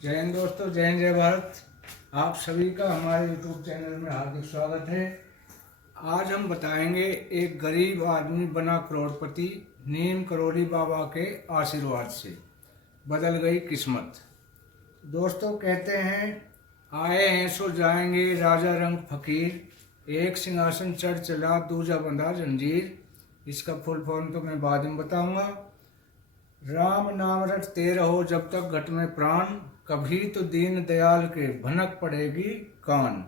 जय हिंद दोस्तों, जय हिंद जय भारत। आप सभी का हमारे YouTube चैनल में हार्दिक स्वागत है। आज हम बताएंगे एक गरीब आदमी बना करोड़पति, नीम करोली बाबा के आशीर्वाद से बदल गई किस्मत। दोस्तों कहते हैं, आए हैं सो जाएंगे राजा रंग फकीर, एक सिंहासन चढ़ चला दूजा बंधा जंजीर। इसका फुल फॉर्म तो मैं बाद में बताऊंगा। राम नाम रटते रहो जब तक घट में प्राण, कभी तो दीन दयाल के भनक पड़ेगी कान।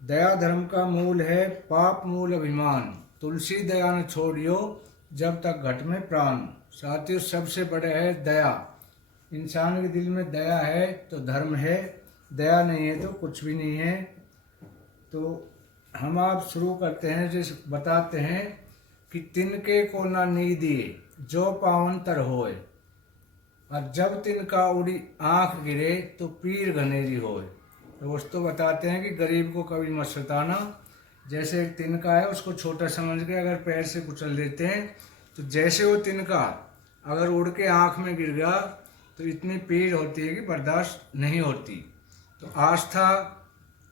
दया धर्म का मूल है, पाप मूल अभिमान, तुलसी दया न छोड़ियो जब तक घट में प्राण। साथियों, सबसे बड़े है दया। इंसान के दिल में दया है तो धर्म है, दया नहीं है तो कुछ भी नहीं है। तो हम आप शुरू करते हैं, जैसे बताते हैं कि तिनके को ना नी दिए जो पावन तर होए, और जब तिनका उड़ी आंख गिरे तो पीर घनेरी होए। दोस्तों बताते हैं कि गरीब को कभी मत सताना। जैसे एक तिनका है, उसको छोटा समझ के अगर पैर से कुचल देते हैं तो जैसे वो तिनका अगर उड़ के आंख में गिर गया तो इतनी पीड़ होती है कि बर्दाश्त नहीं होती। तो आस्था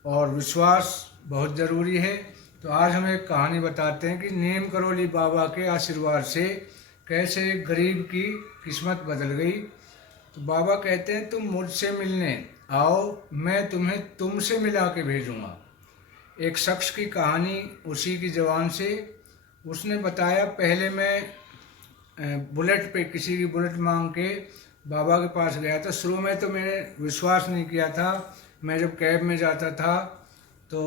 और विश्वास बहुत ज़रूरी है। तो आज हम एक कहानी बताते हैं कि नीम करोली बाबा के आशीर्वाद से कैसे एक गरीब की किस्मत बदल गई। तो बाबा कहते हैं, तुम मुझसे मिलने आओ, मैं तुम्हें तुमसे मिला के भेजूँगा। एक शख्स की कहानी उसी की ज़बान से। उसने बताया, पहले मैं बुलेट पे किसी की बुलेट मांग के बाबा के पास गया था। शुरू में तो मैंने विश्वास नहीं किया था। मैं जब कैब में जाता था तो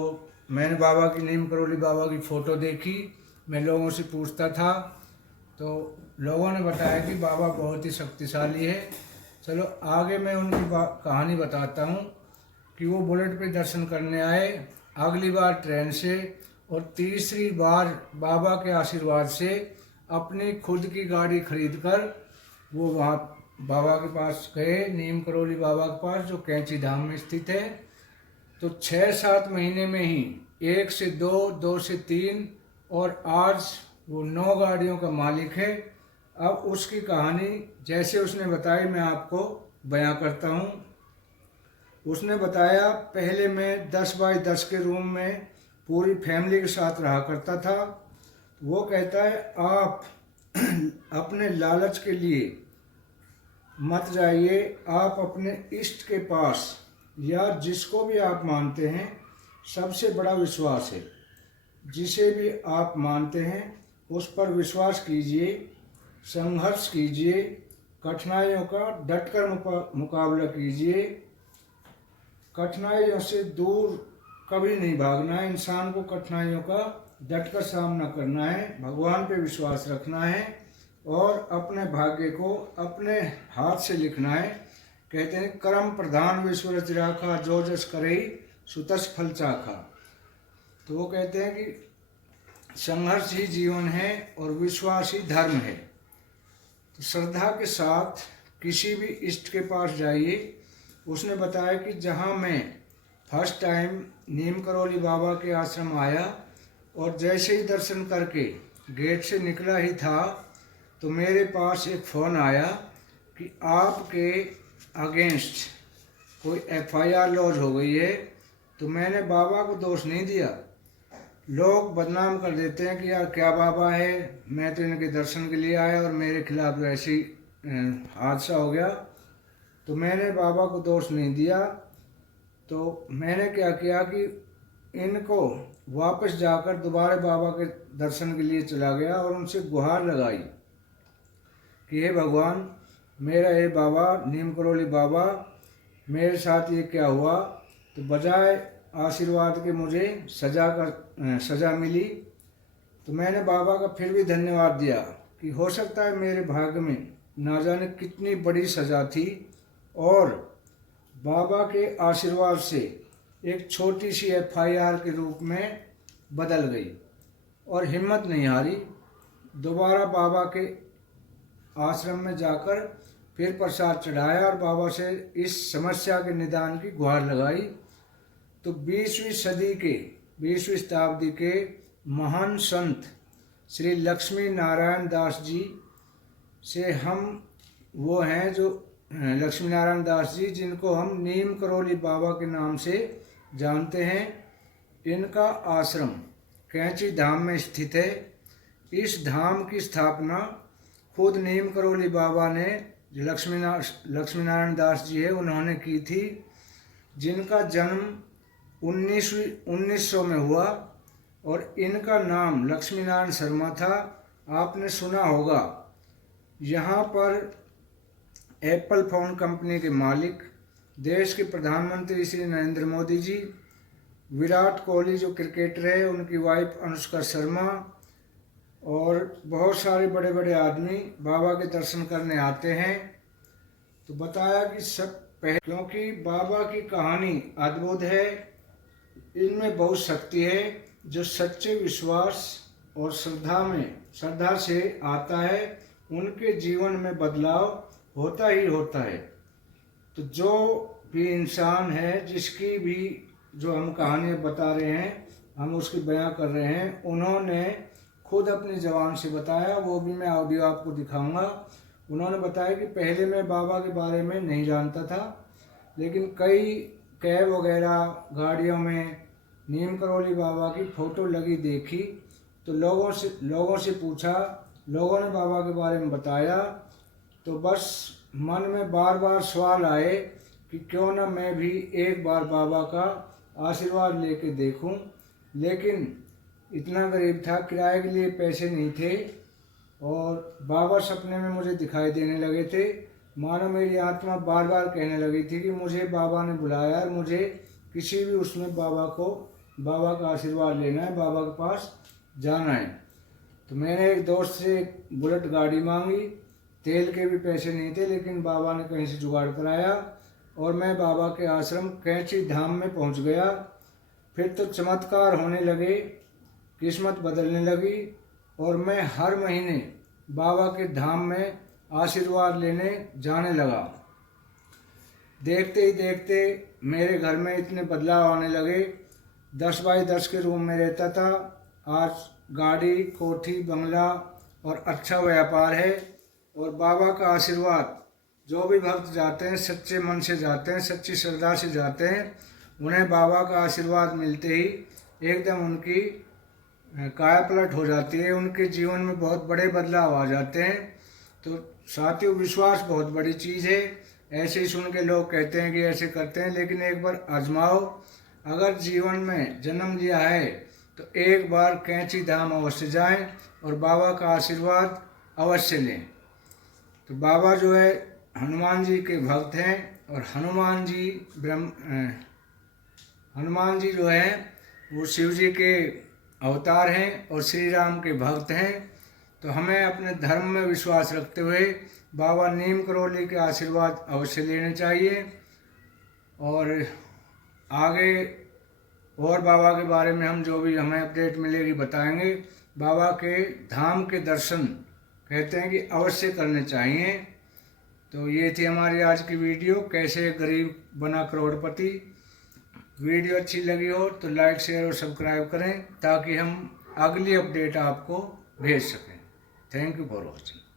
मैंने बाबा की, नीम करोली बाबा की फ़ोटो देखी। मैं लोगों से पूछता था तो लोगों ने बताया कि बाबा बहुत ही शक्तिशाली है। चलो आगे मैं उनकी कहानी बताता हूँ कि वो बुलेट पे दर्शन करने आए, अगली बार ट्रेन से, और तीसरी बार बाबा के आशीर्वाद से अपनी खुद की गाड़ी खरीदकर वो वहाँ बाबा के पास गए, नीम करोली बाबा के पास, जो कैंची धाम में स्थित है। तो 6-7 महीने में ही 1 से 2, 2 से 3 और आज वो 9 गाड़ियों का मालिक है। अब उसकी कहानी जैसे उसने बताई मैं आपको बयां करता हूँ। उसने बताया, पहले मैं 10 बाई 10 के रूम में पूरी फैमिली के साथ रहा करता था। वो कहता है, आप अपने लालच के लिए मत जाइए, आप अपने इष्ट के पास या जिसको भी आप मानते हैं, सबसे बड़ा विश्वास है। जिसे भी आप मानते हैं उस पर विश्वास कीजिए, संघर्ष कीजिए, कठिनाइयों का डटकर मुकाबला कीजिए। कठिनाइयों से दूर कभी नहीं भागना है। इंसान को कठिनाइयों का डटकर सामना करना है, भगवान पे विश्वास रखना है और अपने भाग्य को अपने हाथ से लिखना है। कहते हैं, कर्म प्रधान विश्व रच राखा, जो जस करे सुतस फल चाखा। तो वो कहते हैं कि संघर्ष ही जीवन है और विश्वास ही धर्म है। तो श्रद्धा के साथ किसी भी इष्ट के पास जाइए। उसने बताया कि जहाँ मैं फर्स्ट टाइम नीम करोली बाबा के आश्रम आया और जैसे ही दर्शन करके गेट से निकला ही था तो मेरे पास एक फ़ोन आया कि आपके अगेंस्ट कोई FIR लॉन्च हो गई है। तो मैंने बाबा को दोष नहीं दिया। लोग बदनाम कर देते हैं कि यार क्या बाबा है, मैं तो इनके दर्शन के लिए आया और मेरे खिलाफ ऐसी हादसा हो गया। तो मैंने बाबा को दोष नहीं दिया। तो मैंने क्या किया कि इनको वापस जाकर दोबारा बाबा के दर्शन के लिए चला गया और उनसे गुहार लगाई कि हे भगवान, मेरा ये बाबा नीम करोली बाबा, मेरे साथ ये क्या हुआ। तो बजाय आशीर्वाद के मुझे सज़ा मिली। तो मैंने बाबा का फिर भी धन्यवाद दिया कि हो सकता है मेरे भाग्य में ना जाने कितनी बड़ी सज़ा थी और बाबा के आशीर्वाद से एक छोटी सी FIR के रूप में बदल गई। और हिम्मत नहीं हारी, दोबारा बाबा के आश्रम में जाकर फिर प्रसाद चढ़ाया और बाबा से इस समस्या के निदान की गुहार लगाई। तो 20वीं शताब्दी के महान संत श्री लक्ष्मी नारायण दास जी से हम वो हैं जो लक्ष्मी नारायण दास जी, जिनको हम नीम करोली बाबा के नाम से जानते हैं। इनका आश्रम कैंची धाम में स्थित है। इस धाम की स्थापना खुद नीम करोली बाबा ने, लक्ष्मी नारायण दास जी है, उन्होंने की थी, जिनका जन्म 1900 में हुआ और इनका नाम लक्ष्मी नारायण शर्मा था। आपने सुना होगा। यहाँ पर एप्पल फोन कंपनी के मालिक, देश के प्रधानमंत्री श्री नरेंद्र मोदी जी, विराट कोहली जो क्रिकेटर है उनकी वाइफ अनुष्का शर्मा और बहुत सारे बड़े बड़े आदमी बाबा के दर्शन करने आते हैं। तो बताया कि सब पहले, क्योंकि बाबा की कहानी अद्भुत है, इनमें बहुत शक्ति है। जो सच्चे विश्वास और श्रद्धा से आता है, उनके जीवन में बदलाव होता ही होता है। तो जो भी इंसान है, जिसकी भी जो हम कहानियाँ बता रहे हैं, हम उसकी बयां कर रहे हैं, उन्होंने खुद अपनी ज़बान से बताया। वो भी मैं ऑडियो आपको दिखाऊंगा। उन्होंने बताया कि पहले मैं बाबा के बारे में नहीं जानता था, लेकिन कई कैब वगैरह गाड़ियों में नीम करोली बाबा की फ़ोटो लगी देखी, तो लोगों से पूछा, लोगों ने बाबा के बारे में बताया, तो बस मन में बार बार सवाल आए कि क्यों ना मैं भी एक बार बाबा का आशीर्वाद लेके देखूं। लेकिन इतना गरीब था, किराए के लिए पैसे नहीं थे और बाबा सपने में मुझे दिखाई देने लगे थे। मानो मेरी आत्मा बार बार कहने लगी थी कि मुझे बाबा ने बुलाया और मुझे किसी भी उसमें बाबा का आशीर्वाद लेना है, बाबा के पास जाना है। तो मैंने एक दोस्त से बुलेट गाड़ी मांगी, तेल के भी पैसे नहीं थे, लेकिन बाबा ने कहीं से जुगाड़ कराया और मैं बाबा के आश्रम कैंची धाम में पहुंच गया। फिर तो चमत्कार होने लगे, किस्मत बदलने लगी और मैं हर महीने बाबा के धाम में आशीर्वाद लेने जाने लगा। देखते ही देखते मेरे घर में इतने बदलाव आने लगे। 10 बाई 10 के रूम में रहता था, आज गाड़ी, कोठी, बंगला और अच्छा व्यापार है। और बाबा का आशीर्वाद, जो भी भक्त जाते हैं सच्चे मन से जाते हैं, सच्ची श्रद्धा से जाते हैं, उन्हें बाबा का आशीर्वाद मिलते ही एकदम उनकी काया पलट हो जाती है, उनके जीवन में बहुत बड़े बदलाव आ जाते हैं। तो साथियों, विश्वास बहुत बड़ी चीज़ है। ऐसे ही सुन के लोग कहते हैं कि ऐसे करते हैं, लेकिन एक बार आजमाओ। अगर जीवन में जन्म लिया है तो एक बार कैंची धाम अवश्य जाएं और बाबा का आशीर्वाद अवश्य लें। तो बाबा जो है हनुमान जी के भक्त हैं और हनुमान जी जो हैं वो शिव जी के अवतार हैं और श्री राम के भक्त हैं। तो हमें अपने धर्म में विश्वास रखते हुए बाबा नीम करोली के आशीर्वाद अवश्य लेने चाहिए। और आगे और बाबा के बारे में हम जो भी हमें अपडेट मिलेगी बताएंगे। बाबा के धाम के दर्शन कहते हैं कि अवश्य करने चाहिए। तो ये थी हमारी आज की वीडियो, कैसे गरीब बना करोड़पति। वीडियो अच्छी लगी हो तो लाइक, शेयर और सब्सक्राइब करें, ताकि हम अगली अपडेट आपको भेज सकें। Thank you for watching.